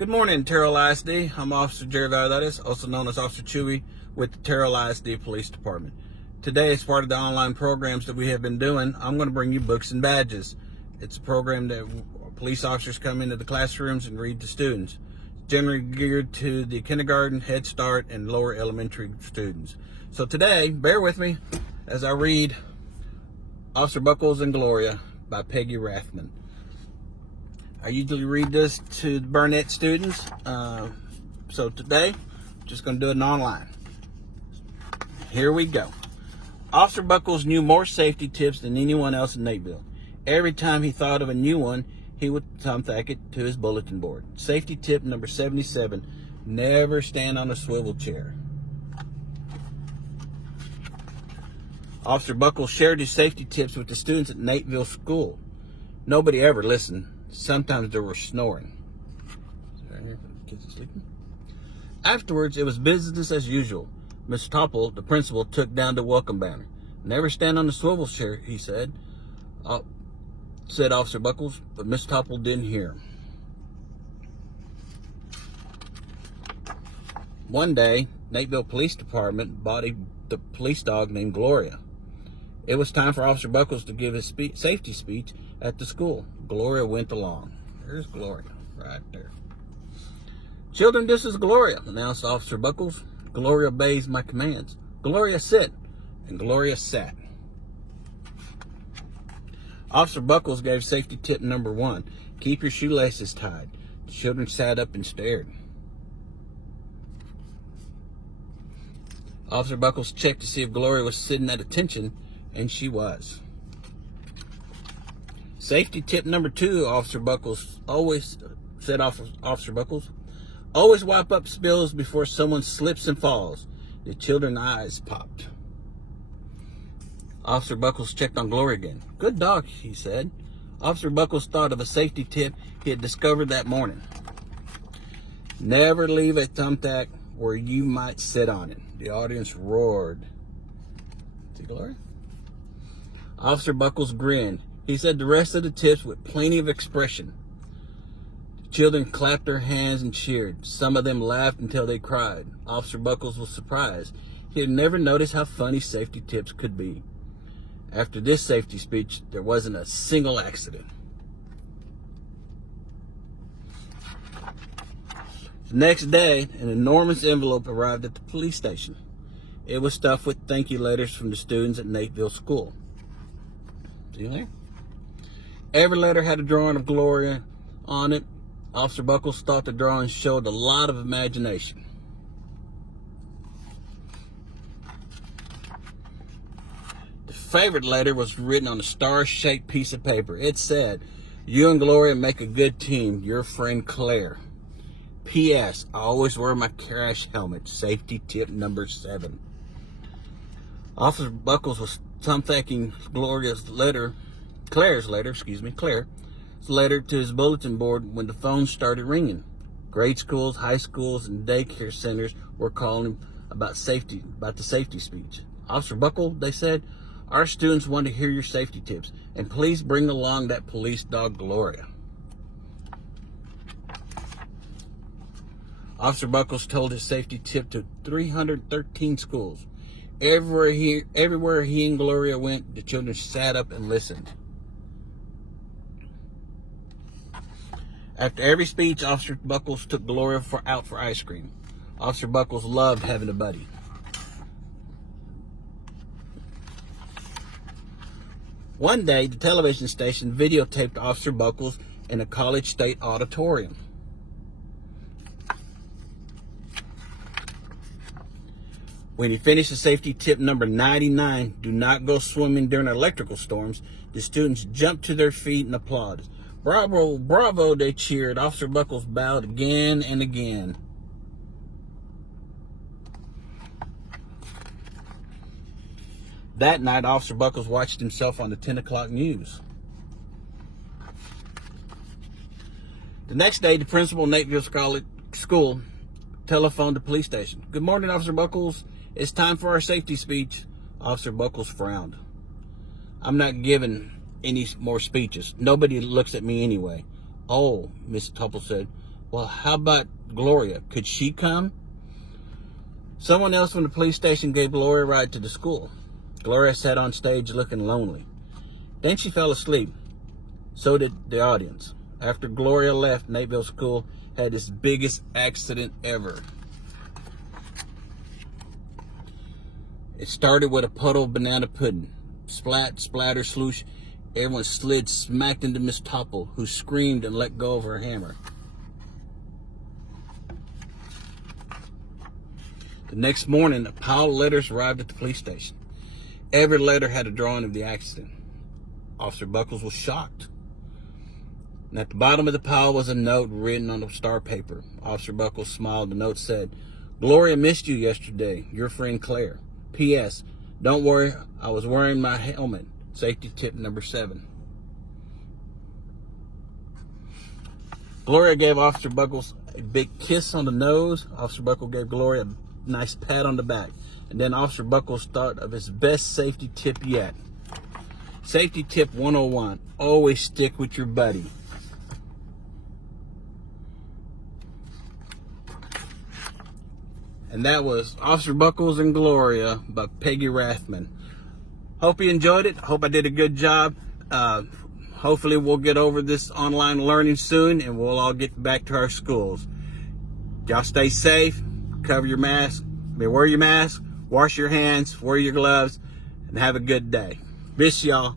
Good morning, Terrell ISD. I'm Officer Jerry Valladarez, also known as Officer Chuy, with the Terrell ISD Police Department. Today, as part of the online programs that we have been doing, I'm going to bring you Books and Badges. It's a program that police officers come into the classrooms and read to students. It's generally geared to the kindergarten, Head Start, and lower elementary students. So today, bear with me as I read Officer Buckle and Gloria by Peggy Rathman. I usually read this to the Burnett students, so today I'm just going to do it online. Here we go. Officer Buckles knew more safety tips than anyone else in Nateville. Every time he thought of a new one, he would thumbtack it to his bulletin board. Safety tip number 77, never stand on a swivel chair. Officer Buckles shared his safety tips with the students at Nateville School. Nobody ever listened. Sometimes they were snoring. Kids are sleeping. Afterwards, it was business as usual. Miss Topple, the principal, took down the welcome banner. Never stand on the swivel chair, he said. Said Officer Buckles, but Miss Topple didn't hear him. One day, Nateville Police Department bought the police dog named Gloria. It was time for Officer Buckles to give his safety speech at the school. Gloria went along. There's Gloria, right there. Children, this is Gloria, announced Officer Buckles. Gloria obeys my commands. Gloria, sit. And Gloria sat. Officer Buckles gave safety tip number 1. Keep your shoelaces tied. The children sat up and stared. Officer Buckles checked to see if Gloria was sitting at attention, and she was. Safety tip number 2, Officer Buckles Officer Buckles, always wipe up spills before someone slips and falls. The children's eyes popped. Officer Buckles checked on Gloria again. Good dog, he said. Officer Buckles thought of a safety tip he had discovered that morning. Never leave a thumbtack where you might sit on it. The audience roared. See Gloria? Officer Buckles grinned. He said the rest of the tips with plenty of expression. The children clapped their hands and cheered. Some of them laughed until they cried. Officer Buckles was surprised. He had never noticed how funny safety tips could be. After this safety speech, there wasn't a single accident. The next day, an enormous envelope arrived at the police station. It was stuffed with thank you letters from the students at Nateville School. See you there? Every letter had a drawing of Gloria on it. Officer Buckles thought the drawing showed a lot of imagination. The favorite letter was written on a star-shaped piece of paper. It said, "You and Gloria make a good team. Your friend Claire. P.S. I always wear my crash helmet. Safety tip number 7. Officer Buckles was thumbtacking Claire's letter to his bulletin board when the phone started ringing. Grade schools, high schools, and daycare centers were calling him about the safety speech. Officer Buckle, they said, our students want to hear your safety tips, and please bring along that police dog Gloria. Officer Buckles told his safety tip to 313 schools. Everywhere he and Gloria went, the children sat up and listened. After every speech, Officer Buckles took Gloria out for ice cream. Officer Buckles loved having a buddy. One day, the television station videotaped Officer Buckles in a College State auditorium. When he finished the safety tip number 99, do not go swimming during electrical storms, the students jumped to their feet and applauded. Bravo, bravo, they cheered. Officer Buckles bowed again and again. That night, Officer Buckles watched himself on the 10 o'clock news. The next day, the principal of Nateville School telephoned the police station. Good morning, Officer Buckles. It's time for our safety speech. Officer Buckles frowned. I'm not giving any more speeches. Nobody looks at me anyway. Oh, Miss Topple said, Well, how about Gloria? Could she come? Someone else from the police station gave Gloria a ride to the school. Gloria sat on stage looking lonely. Then she fell asleep. So did the audience. After Gloria left, Nateville School had its biggest accident ever. It started with a puddle of banana pudding. Splat, splatter, sloosh. Everyone slid, smacked into Miss Topple, who screamed and let go of her hammer. The next morning, a pile of letters arrived at the police station. Every letter had a drawing of the accident. Officer Buckles was shocked. And at the bottom of the pile was a note written on the star paper. Officer Buckles smiled. The note said, "Gloria missed you yesterday. Your friend Claire. P.S. Don't worry, I was wearing my helmet. Safety tip number 7. Gloria gave Officer Buckles a big kiss on the nose. Officer Buckles gave Gloria a nice pat on the back. And then Officer Buckles thought of his best safety tip yet. Safety tip 101. Always stick with your buddy. And that was Officer Buckles and Gloria by Peggy Rathman. Hope you enjoyed it. Hope I did a good job. Hopefully we'll get over this online learning soon and we'll all get back to our schools. Y'all stay safe. Cover your mask. Wear your mask. Wash your hands. Wear your gloves. And have a good day. Miss y'all.